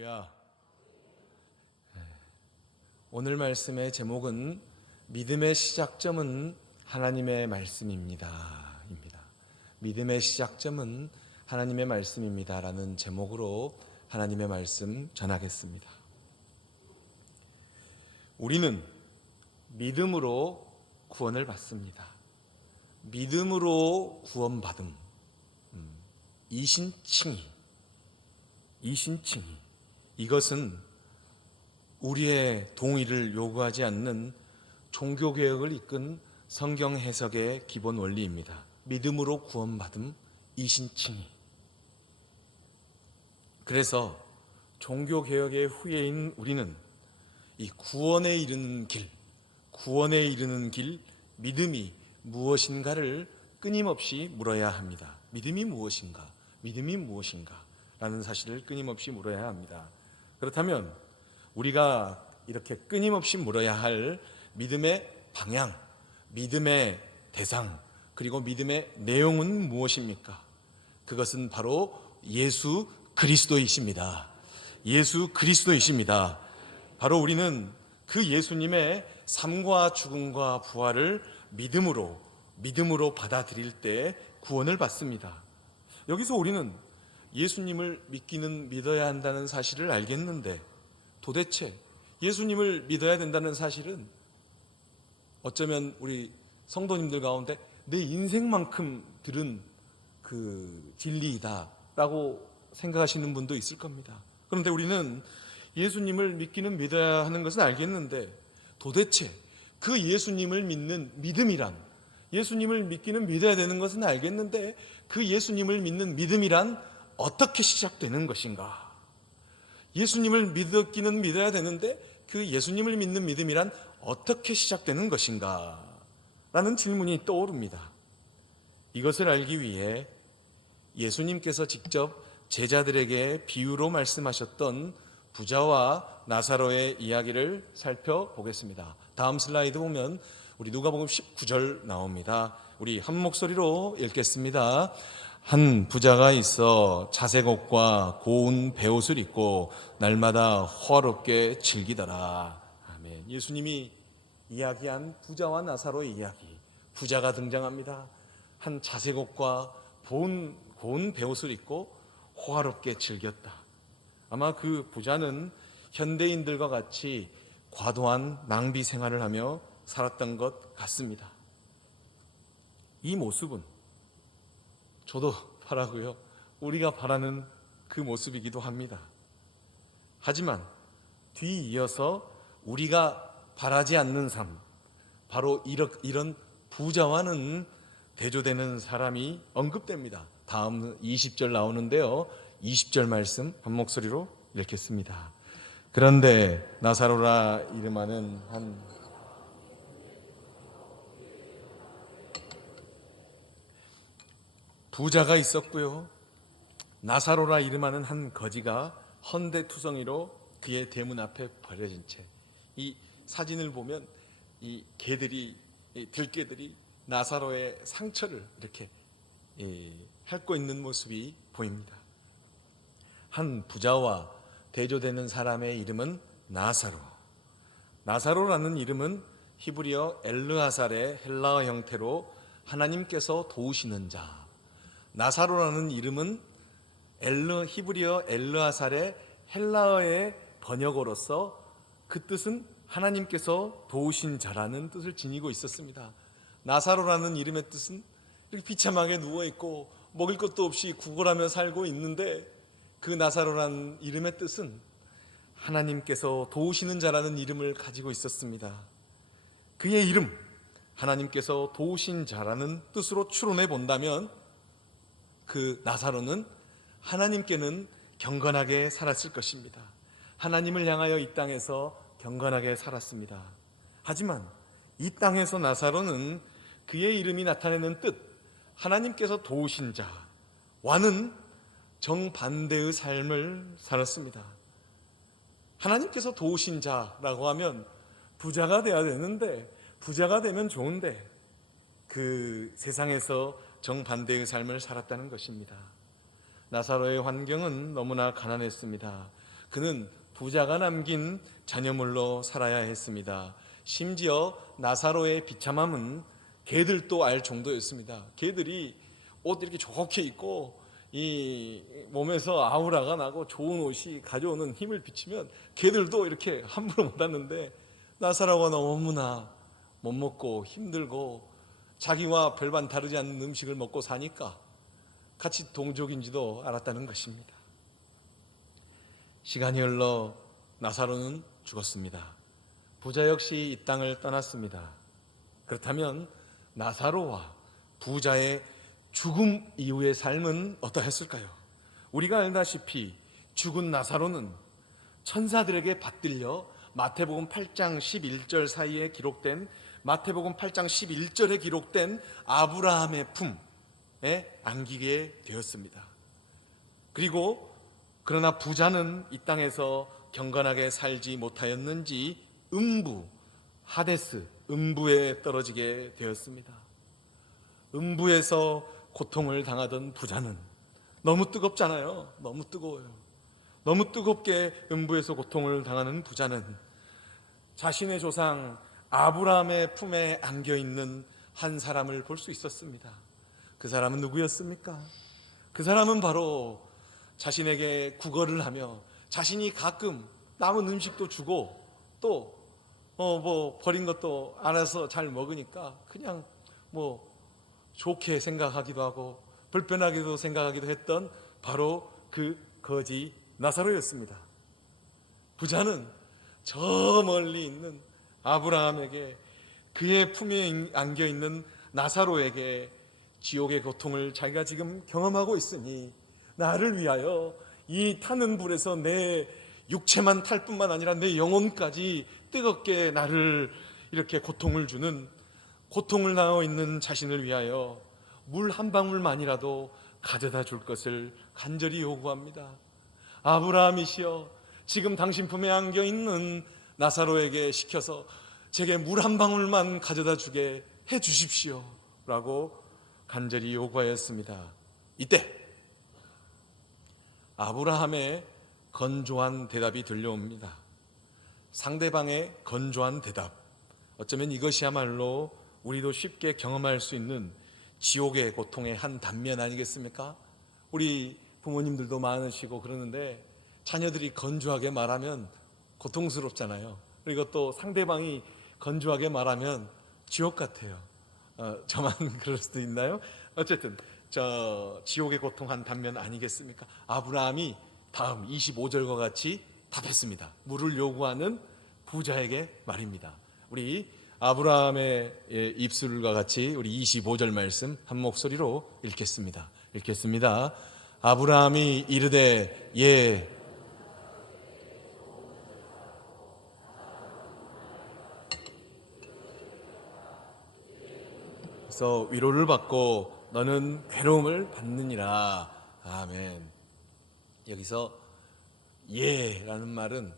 할렐루야. 오늘 말씀의 제목은 믿음의 시작점은 하나님의 말씀입니다. 믿음의 시작점은 하나님의 말씀입니다. 라는 제목으로 하나님의 말씀 전하겠습니다. 우리는 믿음으로 구원을 받습니다. 믿음으로 구원받음. 이신칭의. 이것은 우리의 동의를 요구하지 않는 종교개혁을 이끈 성경 해석의 기본 원리입니다. 믿음으로 구원받음, 이신칭의. 그래서 종교개혁의 후예인 우리는 이 구원에 이르는 길, 믿음이 무엇인가를 끊임없이 물어야 합니다. 믿음이 무엇인가? 라는 사실을 끊임없이 물어야 합니다. 그렇다면 우리가 이렇게 끊임없이 물어야 할 믿음의 방향, 믿음의 대상, 그리고 믿음의 내용은 무엇입니까? 그것은 바로 예수 그리스도이십니다. 바로 우리는 그 예수님의 삶과 죽음과 부활을 믿음으로 받아들일 때 구원을 받습니다. 여기서 우리는 예수님을 믿어야 한다는 사실을 알겠는데, 도대체 예수님을 믿어야 된다는 사실은 어쩌면 우리 성도님들 가운데 내 인생만큼 들은 그 진리이다 라고 생각하시는 분도 있을 겁니다. 그런데 우리는 예수님을 믿어야 하는 것은 알겠는데, 도대체 그 예수님을 믿는 믿음이란, 예수님을 믿어야 되는 것은 알겠는데, 그 예수님을 믿는 믿음이란 어떻게 시작되는 것인가? 예수님을 믿어야 되는데 그 예수님을 믿는 믿음이란 어떻게 시작되는 것인가? 라는 질문이 떠오릅니다. 이것을 알기 위해 예수님께서 직접 제자들에게 비유로 말씀하셨던 부자와 나사로의 이야기를 살펴보겠습니다. 다음 슬라이드 보면 우리 누가복음 19절 나옵니다. 우리 한 목소리로 읽겠습니다. 한 부자가 있어 자색 옷과 고운 베옷을 입고 날마다 호화롭게 즐기더라. 아멘. 예수님이 이야기한 부자와 나사로의 이야기, 부자가 등장합니다. 한 자색 옷과 고운 베옷을 입고 호화롭게 즐겼다. 아마 그 부자는 현대인들과 같이 과도한 낭비 생활을 하며 살았던 것 같습니다. 이 모습은 저도 바라고요, 우리가 바라는 그 모습이기도 합니다. 하지만 뒤이어서 우리가 바라지 않는 삶, 바로 이런 부자와는 대조되는 사람이 언급됩니다. 다음 20절 나오는데요, 20절 말씀 한 목소리로 읽겠습니다. 그런데 나사로라 이름하는 한 부자가 있었고요, 나사로라 이름하는 한 거지가 헌데투성이로 그의 대문 앞에 버려진 채, 이 사진을 보면 이 들개들이 나사로의 상처를 이렇게 핥고 있는 모습이 보입니다. 한 부자와 대조되는 사람의 이름은 나사로라는 이름은 히브리어 엘르아살의 헬라어 형태로 하나님께서 도우시는 자, 나사로라는 이름은 히브리어 엘르아살의 헬라어의 번역어로서 그 뜻은 하나님께서 도우신 자라는 뜻을 지니고 있었습니다. 나사로라는 이름의 뜻은 이렇게 비참하게 누워있고 먹을 것도 없이 구걸하며 살고 있는데, 그 나사로라는 이름의 뜻은 하나님께서 도우시는 자라는 이름을 가지고 있었습니다. 그의 이름, 하나님께서 도우신 자라는 뜻으로 추론해 본다면 그 나사로는 하나님께는 경건하게 살았을 것입니다. 하나님을 향하여 이 땅에서 경건하게 살았습니다. 하지만 이 땅에서 나사로는 그의 이름이 나타내는 뜻, 하나님께서 도우신 자와는 정반대의 삶을 살았습니다. 하나님께서 도우신 자라고 하면 부자가 돼야 되는데, 부자가 되면 좋은데 그 세상에서 정반대의 삶을 살았다는 것입니다. 나사로의 환경은 너무나 가난했습니다. 그는 부자가 남긴 자녀물로 살아야 했습니다. 심지어 나사로의 비참함은 개들도 알 정도였습니다. 개들이 옷 이렇게 좋게 입고 이 몸에서 아우라가 나고 좋은 옷이 가져오는 힘을 비치면 개들도 이렇게 함부로 못 왔는데, 나사로가 너무나 못 먹고 힘들고 자기와 별반 다르지 않는 음식을 먹고 사니까 같이 동족인지도 알았다는 것입니다. 시간이 흘러 나사로는 죽었습니다. 부자 역시 이 땅을 떠났습니다. 그렇다면 나사로와 부자의 죽음 이후의 삶은 어떠했을까요? 우리가 알다시피 죽은 나사로는 천사들에게 받들려 마태복음 8장 11절 사이에 기록된, 마태복음 8장 11절에 기록된 아브라함의 품에 안기게 되었습니다. 그리고 그러나 부자는 이 땅에서 경건하게 살지 못하였는지 음부, 하데스, 음부에 떨어지게 되었습니다. 음부에서 고통을 당하던 부자는, 너무 뜨겁잖아요. 너무 뜨거워요. 너무 뜨겁게 음부에서 고통을 당하는 부자는 자신의 조상 아브라함의 품에 안겨있는 한 사람을 볼 수 있었습니다. 그 사람은 누구였습니까? 그 사람은 바로 자신에게 구걸을 하며 자신이 가끔 남은 음식도 주고 또 버린 것도 알아서 잘 먹으니까 그냥 좋게 생각하기도 하고 불편하게도 생각하기도 했던 바로 그 거지 나사로였습니다. 부자는 저 멀리 있는 아브라함에게, 그의 품에 안겨있는 나사로에게 지옥의 고통을 자기가 지금 경험하고 있으니 나를 위하여 이 타는 불에서 내 육체만 탈 뿐만 아니라 내 영혼까지 뜨겁게 나를 이렇게 고통을 주는, 고통을 당하고 있는 자신을 위하여 물 한 방울만이라도 가져다 줄 것을 간절히 요구합니다. 아브라함이시여, 지금 당신 품에 안겨 있는 나사로에게 시켜서 제게 물 한 방울만 가져다 주게 해 주십시오 라고 간절히 요구하였습니다. 이때 아브라함의 건조한 대답이 들려옵니다. 상대방의 건조한 대답, 어쩌면 이것이야말로 우리도 쉽게 경험할 수 있는 지옥의 고통의 한 단면 아니겠습니까? 우리 부모님들도 많으시고 그러는데 자녀들이 건조하게 말하면 고통스럽잖아요. 그리고 또 상대방이 건조하게 말하면 지옥 같아요. 저만 그럴 수도 있나요? 어쨌든 지옥의 고통 한 단면 아니겠습니까? 아브라함이 다음 25절과 같이 답했습니다. 물을 요구하는 부자에게 말입니다. 우리 아브라함의 입술과 같이 우리 25절 말씀 한 목소리로 읽겠습니다. 아브라함이 이르되 예. 그래서 위로를 받고 너는 괴로움을 받느니라. 아멘. 여기서 예라는 말은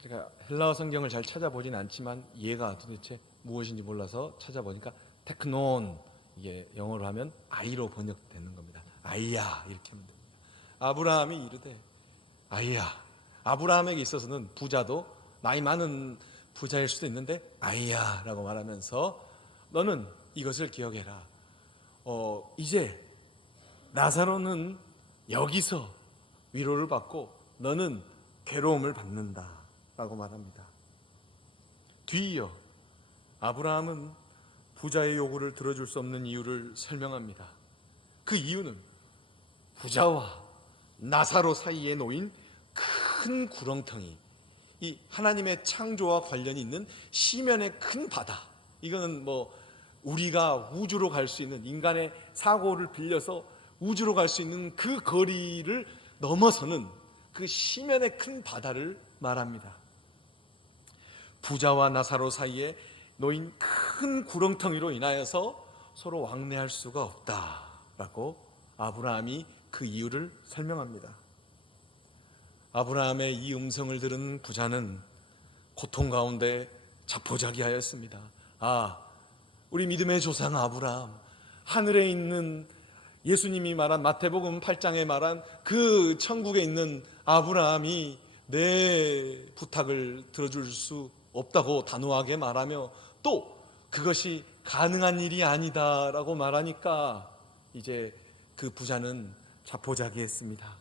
제가 헬라어 성경을 잘 찾아보진 않지만 예가 도대체 무엇인지 몰라서 찾아보니까 테크논, 이게 영어로 하면 아이로 번역되는 겁니다. 아이야 이렇게 하면 됩니다. 아브라함이 이르되 아이야. 아브라함에게 있어서는 부자도 나이 많은 부자일 수도 있는데 아이야 라고 말하면서 너는 이것을 기억해라. 이제 나사로는 여기서 위로를 받고 너는 괴로움을 받는다 라고 말합니다. 뒤이어 아브라함은 부자의 요구를 들어줄 수 없는 이유를 설명합니다. 그 이유는 부자와 나사로 사이에 놓인 큰 구렁텅이, 이 하나님의 창조와 관련이 있는 시면의 큰 바다, 이거는 우리가 우주로 갈 수 있는, 인간의 사고를 빌려서 우주로 갈 수 있는 그 거리를 넘어서는 그 시면의 큰 바다를 말합니다. 부자와 나사로 사이에 놓인 큰 구렁텅이로 인하여서 서로 왕래할 수가 없다라고 아브라함이 그 이유를 설명합니다. 아브라함의 이 음성을 들은 부자는 고통 가운데 자포자기하였습니다. 우리 믿음의 조상 아브라함, 하늘에 있는 예수님이 말한 마태복음 8장에 말한 그 천국에 있는 아브라함이 내 부탁을 들어줄 수 없다고 단호하게 말하며 또 그것이 가능한 일이 아니다라고 말하니까 이제 그 부자는 자포자기했습니다.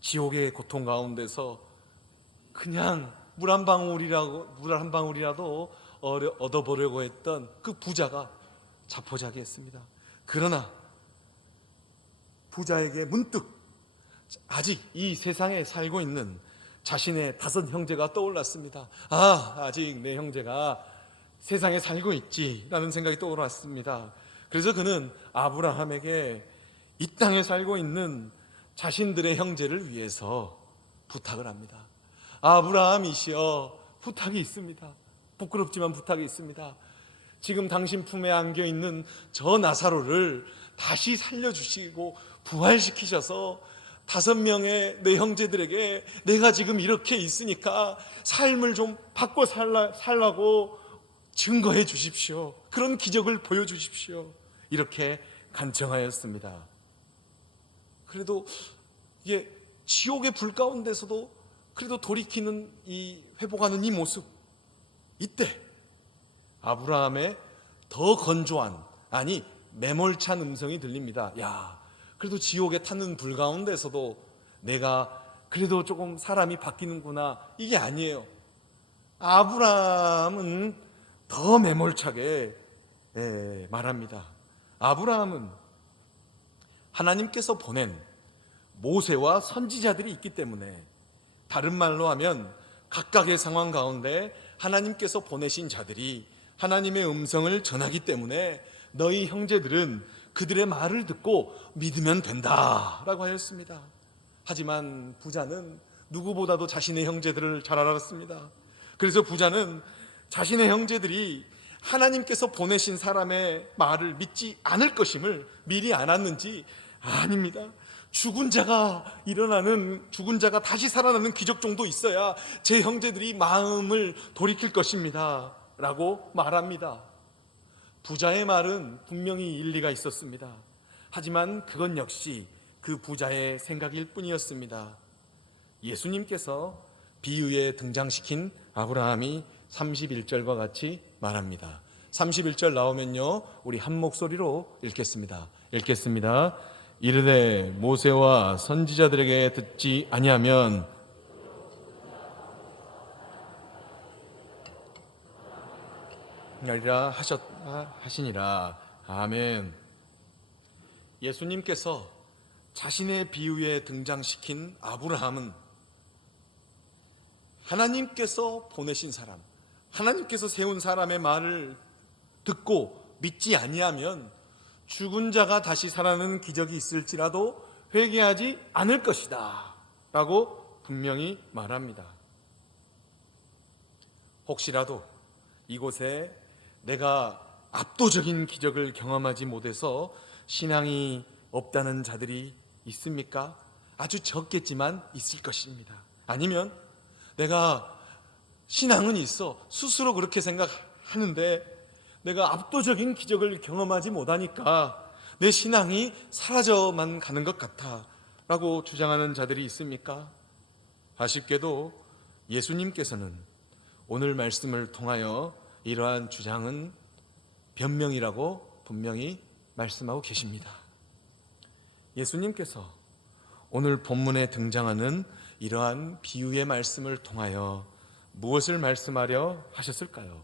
지옥의 고통 가운데서 그냥 물 한 방울이라도 얻어보려고 했던 그 부자가 자포자기했습니다. 그러나 부자에게 문득 아직 이 세상에 살고 있는 자신의 5 형제가 떠올랐습니다. 아직 내 형제가 세상에 살고 있지라는 생각이 떠올랐습니다. 그래서 그는 아브라함에게 이 땅에 살고 있는 자신들의 형제를 위해서 부탁을 합니다. 아브라함이시여, 부탁이 있습니다. 부끄럽지만 부탁이 있습니다. 지금 당신 품에 안겨 있는 저 나사로를 다시 살려주시고 부활시키셔서 5명의 내 형제들에게 내가 지금 이렇게 있으니까 삶을 좀 바꿔 살라고 증거해 주십시오. 그런 기적을 보여주십시오. 이렇게 간청하였습니다. 그래도 이게 지옥의 불 가운데서도 그래도 돌이키는 회복하는 이 모습, 이때 아브라함의 더 건조한, 아니 매몰찬 음성이 들립니다. 야, 그래도 지옥에 타는 불 가운데서도 내가 그래도 조금 사람이 바뀌는구나. 이게 아니에요. 아브라함은 더 매몰차게 말합니다. 아브라함은 하나님께서 보낸 모세와 선지자들이 있기 때문에, 다른 말로 하면 각각의 상황 가운데 하나님께서 보내신 자들이 하나님의 음성을 전하기 때문에 너희 형제들은 그들의 말을 듣고 믿으면 된다라고 하였습니다. 하지만 부자는 누구보다도 자신의 형제들을 잘 알았습니다. 그래서 부자는 자신의 형제들이 하나님께서 보내신 사람의 말을 믿지 않을 것임을 미리 알았는지, 아닙니다, 죽은 자가 다시 살아나는 기적 정도 있어야 제 형제들이 마음을 돌이킬 것입니다 라고 말합니다. 부자의 말은 분명히 일리가 있었습니다. 하지만 그건 역시 그 부자의 생각일 뿐이었습니다. 예수님께서 비유에 등장시킨 아브라함이 31절과 같이 말합니다. 31절 나오면요, 우리 한 목소리로 읽겠습니다. 이르되 모세와 선지자들에게 듣지 아니하면 하리라 하시니라. 아멘. 예수님께서 자신의 비유에 등장시킨 아브라함은 하나님께서 보내신 사람, 하나님께서 세운 사람의 말을 듣고 믿지 아니하면 죽은 자가 다시 살아나는 기적이 있을지라도 회개하지 않을 것이다 라고 분명히 말합니다. 혹시라도 이곳에 내가 압도적인 기적을 경험하지 못해서 신앙이 없다는 자들이 있습니까? 아주 적겠지만 있을 것입니다. 아니면 내가 신앙은 있어, 스스로 그렇게 생각하는데 내가 압도적인 기적을 경험하지 못하니까 내 신앙이 사라져만 가는 것 같아 라고 주장하는 자들이 있습니까? 아쉽게도 예수님께서는 오늘 말씀을 통하여 이러한 주장은 변명이라고 분명히 말씀하고 계십니다. 예수님께서 오늘 본문에 등장하는 이러한 비유의 말씀을 통하여 무엇을 말씀하려 하셨을까요?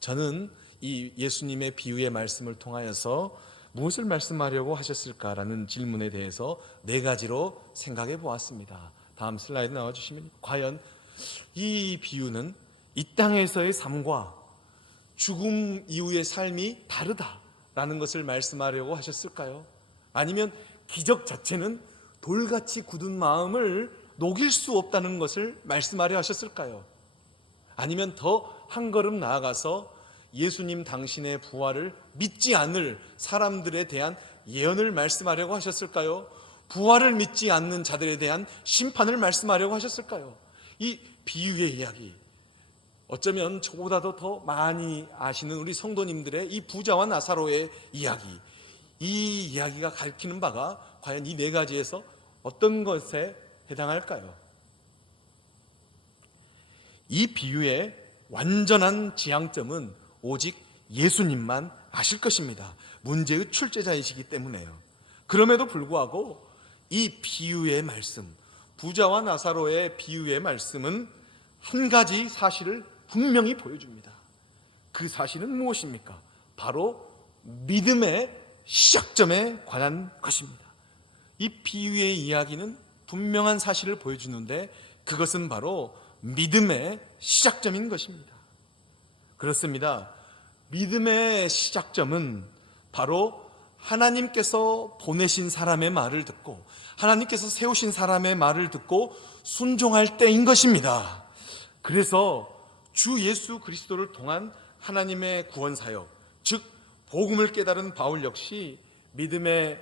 저는 이 예수님의 비유의 말씀을 통하여서 무엇을 말씀하려고 하셨을까라는 질문에 대해서 4가지로 생각해 보았습니다. 다음 슬라이드 나와주시면, 과연 이 비유는 이 땅에서의 삶과 죽음 이후의 삶이 다르다라는 것을 말씀하려고 하셨을까요? 아니면 기적 자체는 돌같이 굳은 마음을 녹일 수 없다는 것을 말씀하려 하셨을까요? 아니면 더 한 걸음 나아가서 예수님 당신의 부활을 믿지 않을 사람들에 대한 예언을 말씀하려고 하셨을까요? 부활을 믿지 않는 자들에 대한 심판을 말씀하려고 하셨을까요? 이 비유의 이야기, 어쩌면 저보다도 더 많이 아시는 우리 성도님들의 이 부자와 나사로의 이야기, 이 이야기가 가리키는 바가 과연 이 4가지에서 어떤 것에 해당할까요? 이 비유의 완전한 지향점은 오직 예수님만 아실 것입니다. 문제의 출제자이시기 때문에요. 그럼에도 불구하고 이 비유의 말씀, 부자와 나사로의 비유의 말씀은 한 가지 사실을 분명히 보여줍니다. 그 사실은 무엇입니까? 바로 믿음의 시작점에 관한 것입니다. 이 비유의 이야기는 분명한 사실을 보여주는데 그것은 바로 믿음의 시작점인 것입니다. 그렇습니다. 믿음의 시작점은 바로 하나님께서 보내신 사람의 말을 듣고 하나님께서 세우신 사람의 말을 듣고 순종할 때인 것입니다. 그래서 주 예수 그리스도를 통한 하나님의 구원사역, 즉 복음을 깨달은 바울 역시 믿음의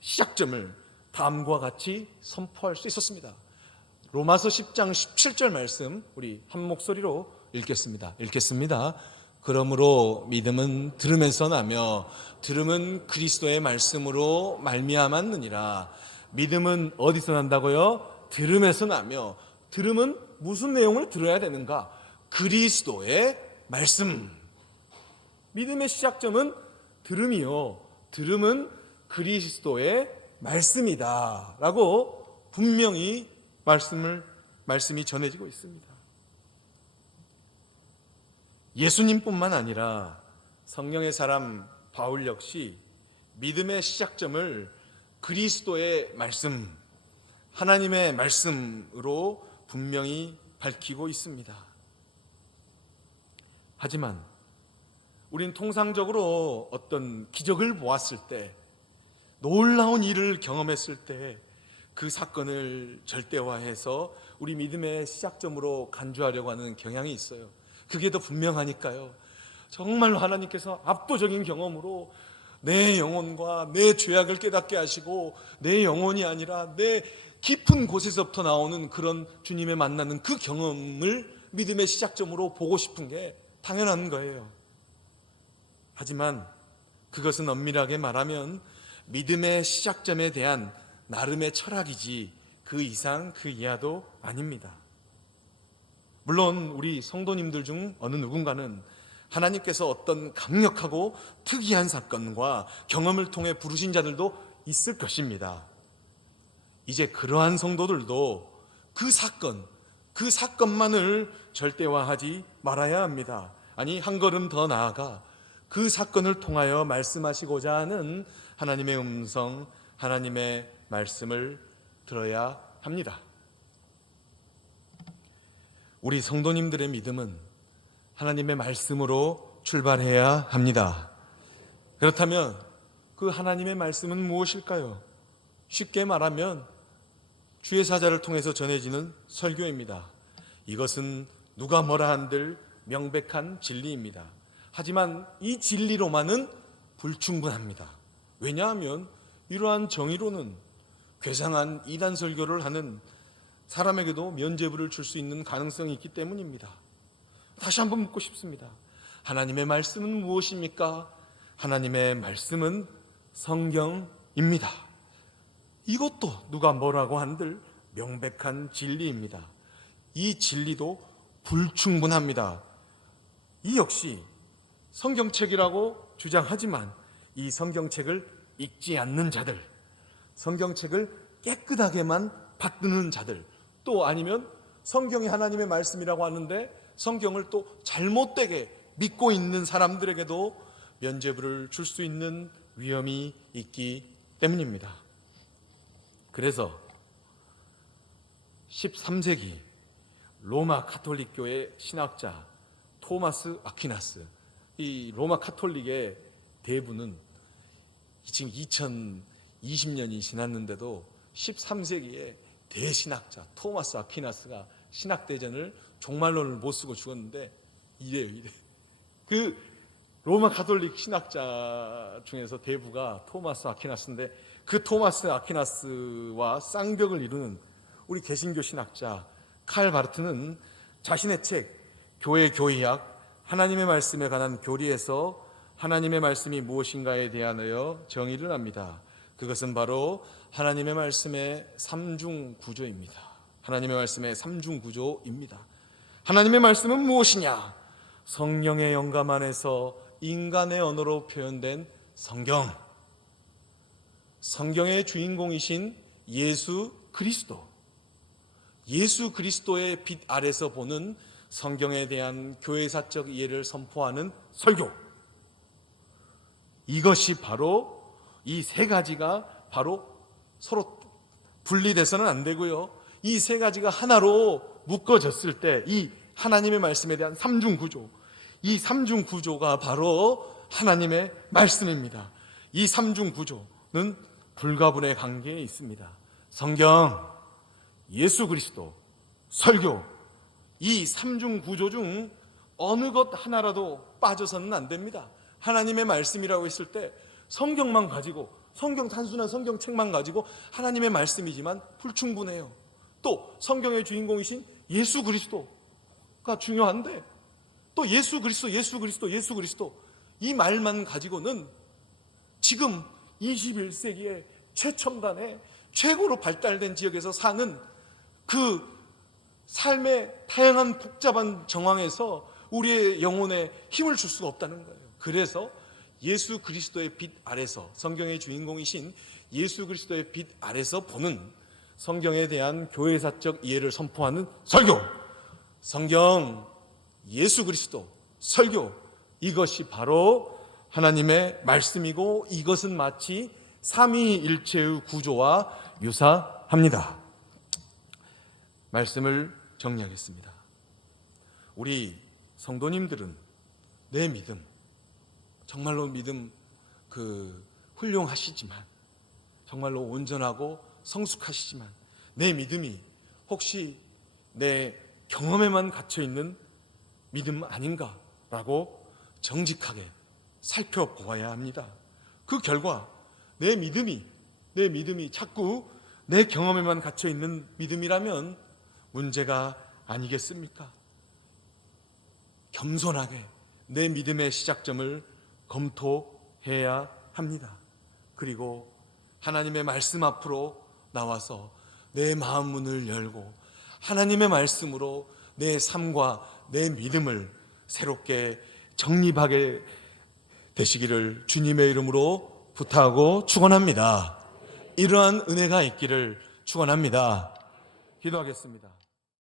시작점을 다음과 같이 선포할 수 있었습니다. 로마서 10장 17절 말씀 우리 한 목소리로 읽겠습니다. 그러므로 믿음은 들으면서 나며 들음은 그리스도의 말씀으로 말미암았느니라. 믿음은 어디서 난다고요? 들음에서 나며, 들음은 무슨 내용을 들어야 되는가? 그리스도의 말씀. 믿음의 시작점은 들음이요, 들음은 그리스도의 말씀이다 라고 분명히 말씀이 전해지고 있습니다. 예수님뿐만 아니라 성령의 사람 바울 역시 믿음의 시작점을 그리스도의 말씀, 하나님의 말씀으로 분명히 밝히고 있습니다. 하지만 우린 통상적으로 어떤 기적을 보았을 때, 놀라운 일을 경험했을 때 그 사건을 절대화해서 우리 믿음의 시작점으로 간주하려고 하는 경향이 있어요. 그게 더 분명하니까요. 정말로 하나님께서 압도적인 경험으로 내 영혼과 내 죄악을 깨닫게 하시고 내 영혼이 아니라 내 깊은 곳에서부터 나오는 그런 주님의 만나는 그 경험을 믿음의 시작점으로 보고 싶은 게 당연한 거예요. 하지만 그것은 엄밀하게 말하면 믿음의 시작점에 대한 나름의 철학이지 그 이상 그 이하도 아닙니다. 물론 우리 성도님들 중 어느 누군가는 하나님께서 어떤 강력하고 특이한 사건과 경험을 통해 부르신 자들도 있을 것입니다. 이제 그러한 성도들도 그 사건만을 절대화하지 말아야 합니다. 아니, 한 걸음 더 나아가 그 사건을 통하여 말씀하시고자 하는 하나님의 음성, 하나님의 말씀을 들어야 합니다. 우리 성도님들의 믿음은 하나님의 말씀으로 출발해야 합니다. 그렇다면 그 하나님의 말씀은 무엇일까요? 쉽게 말하면 주의 사자를 통해서 전해지는 설교입니다. 이것은 누가 뭐라 한들 명백한 진리입니다. 하지만 이 진리로만은 불충분합니다. 왜냐하면 이러한 정의로는 괴상한 이단 설교를 하는 사람에게도 면죄부를 줄 수 있는 가능성이 있기 때문입니다. 다시 한번 묻고 싶습니다. 하나님의 말씀은 무엇입니까? 하나님의 말씀은 성경입니다. 이것도 누가 뭐라고 한들 명백한 진리입니다. 이 진리도 불충분합니다. 이 역시 성경책이라고 주장하지만 이 성경책을 읽지 않는 자들, 성경책을 깨끗하게만 받드는 자들, 또 아니면 성경이 하나님의 말씀이라고 하는데 성경을 또 잘못되게 믿고 있는 사람들에게도 면죄부를 줄 수 있는 위험이 있기 때문입니다. 그래서 13세기 로마 가톨릭 교회 신학자 토마스 아퀴나스, 이 로마 가톨릭의 대부는 지금 2020년이 지났는데도 13세기에 대신학자 토마스 아퀴나스가 신학대전을 종말론을 못 쓰고 죽었는데 이래. 그 로마 가톨릭 신학자 중에서 대부가 토마스 아퀴나스인데 그 토마스 아퀴나스와 쌍벽을 이루는 우리 개신교 신학자 칼 바르트는 자신의 책 교회 교의학 하나님의 말씀에 관한 교리에서 하나님의 말씀이 무엇인가에 대하여 정의를 합니다. 그것은 바로 하나님의 말씀의 삼중 구조입니다. 하나님의 말씀의 삼중 구조입니다. 하나님의 말씀은 무엇이냐? 성령의 영감 안에서 인간의 언어로 표현된 성경, 성경의 주인공이신 예수 그리스도, 예수 그리스도의 빛 아래서 보는 성경에 대한 교회사적 이해를 선포하는 설교, 이것이 바로 이 세 가지가 바로 서로 분리돼서는 안 되고요, 이 세 가지가 하나로 묶어졌을 때 이 하나님의 말씀에 대한 삼중 구조, 이 삼중 구조가 바로 하나님의 말씀입니다. 이 삼중 구조는 불가분의 관계에 있습니다. 성경, 예수 그리스도, 설교, 이 삼중 구조 중 어느 것 하나라도 빠져서는 안 됩니다. 하나님의 말씀이라고 했을 때 성경만 가지고, 단순한 성경책만 가지고 하나님의 말씀이지만 불충분해요. 또 성경의 주인공이신 예수 그리스도가 중요한데, 또 예수 그리스도 이 말만 가지고는 지금 21세기의 최첨단의 최고로 발달된 지역에서 사는 그 삶의 다양한 복잡한 정황에서 우리의 영혼에 힘을 줄 수가 없다는 거예요. 그래서 예수 그리스도의 빛 아래서, 성경의 주인공이신 예수 그리스도의 빛 아래서 보는 성경에 대한 교회사적 이해를 선포하는 설교, 성경, 예수 그리스도, 설교, 이것이 바로 하나님의 말씀이고, 이것은 마치 삼위일체의 구조와 유사합니다. 말씀을 정리하겠습니다. 우리 성도님들은 내 믿음, 정말로 믿음 훌륭하시지만, 정말로 온전하고 성숙하시지만, 내 믿음이 혹시 내 경험에만 갇혀있는 믿음 아닌가라고 정직하게 살펴보아야 합니다. 그 결과 내 믿음이 자꾸 내 경험에만 갇혀있는 믿음이라면 문제가 아니겠습니까? 겸손하게 내 믿음의 시작점을 검토해야 합니다. 그리고 하나님의 말씀 앞으로 나와서 내 마음 문을 열고 하나님의 말씀으로 내 삶과 내 믿음을 새롭게 정립하게 되시기를 주님의 이름으로 부탁하고 축원합니다. 이러한 은혜가 있기를 축원합니다. 기도하겠습니다.